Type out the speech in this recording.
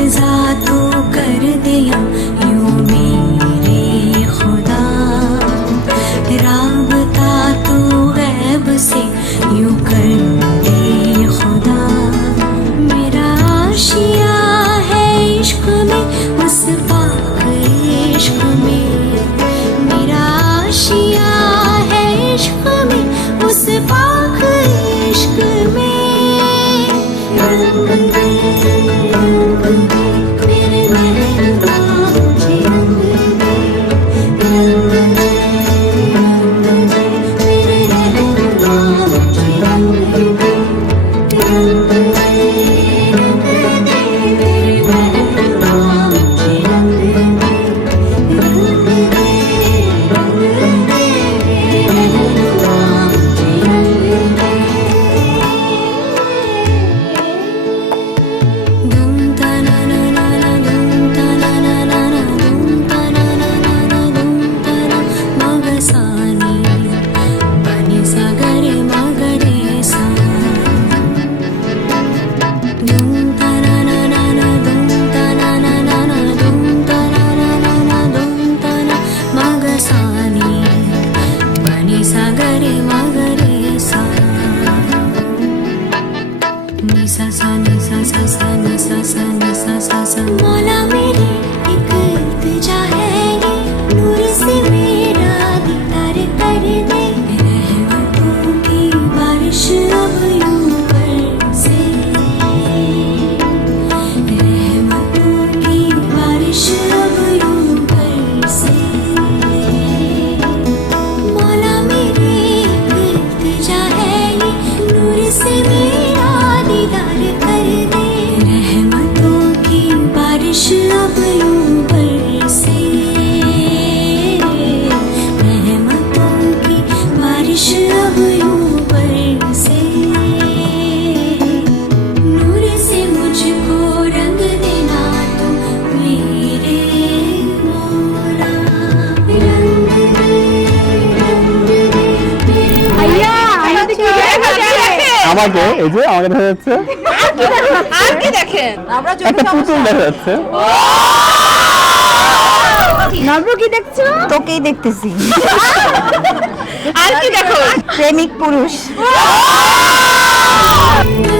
मुआवजा तो कर दिया यूं मेरे खुदा, राबता तो गैब से यूं कर दे खुदा। मेरा आशिया है इश्क में उस पाक इश्क में, मेरा आशिया है इश्क में उस पाक इश्क में। मेरे महबूबा मुझे रंग दे, मेरे महबूबा मुझे रंग दे, रंग दे, मेरे महबूबा मुझे रंग दे, रंग दे, रंग दे, मेरे महबूबा मुझे रंग दे। धूम ता ना ना ना ना, धूम ता ना ना ना ना, धूम ता ना ना ना ना, धूम ता ना मगसानी बनी सा गरे मगरे सा। धूम ता ना ना ना ना, धूम ता ना ना ना ना, धूम ता ना ना ना ना, धूम ता ना मगसानी बनी सा गरे मगरे सा। नि सा सा नि सा सा सा नि सा सा नि सा सा सा। मौला मेरी एक इल्तिजा है ये, नूर से मेरा दीदार कर दे, रहमतों की बारिश अब यूं बरसे, रहमतों की बारिश अब यूं बरसे। मौला मेरी एक इल्तिजा है ये, नूर से मेरा दीदार कर दे, रहमतों की बारिश अब यूं बरसे, रहमतों की बारिश अब यूं बरसे। नूर से मुझको रंग देना तो मेरे मौला, रंग दे, रंग दे, मेरे ভাইয়া আমাদের কি আমাকে এই যে আমাকে দেখা যাচ্ছে, আর কি দেখেন? আমরা একটা পুতুল দেখা যাচ্ছে। নব্র কি দেখছো? তোকেই দেখতেছি। আর কি দেখো? প্রেমিক পুরুষ। महबूबा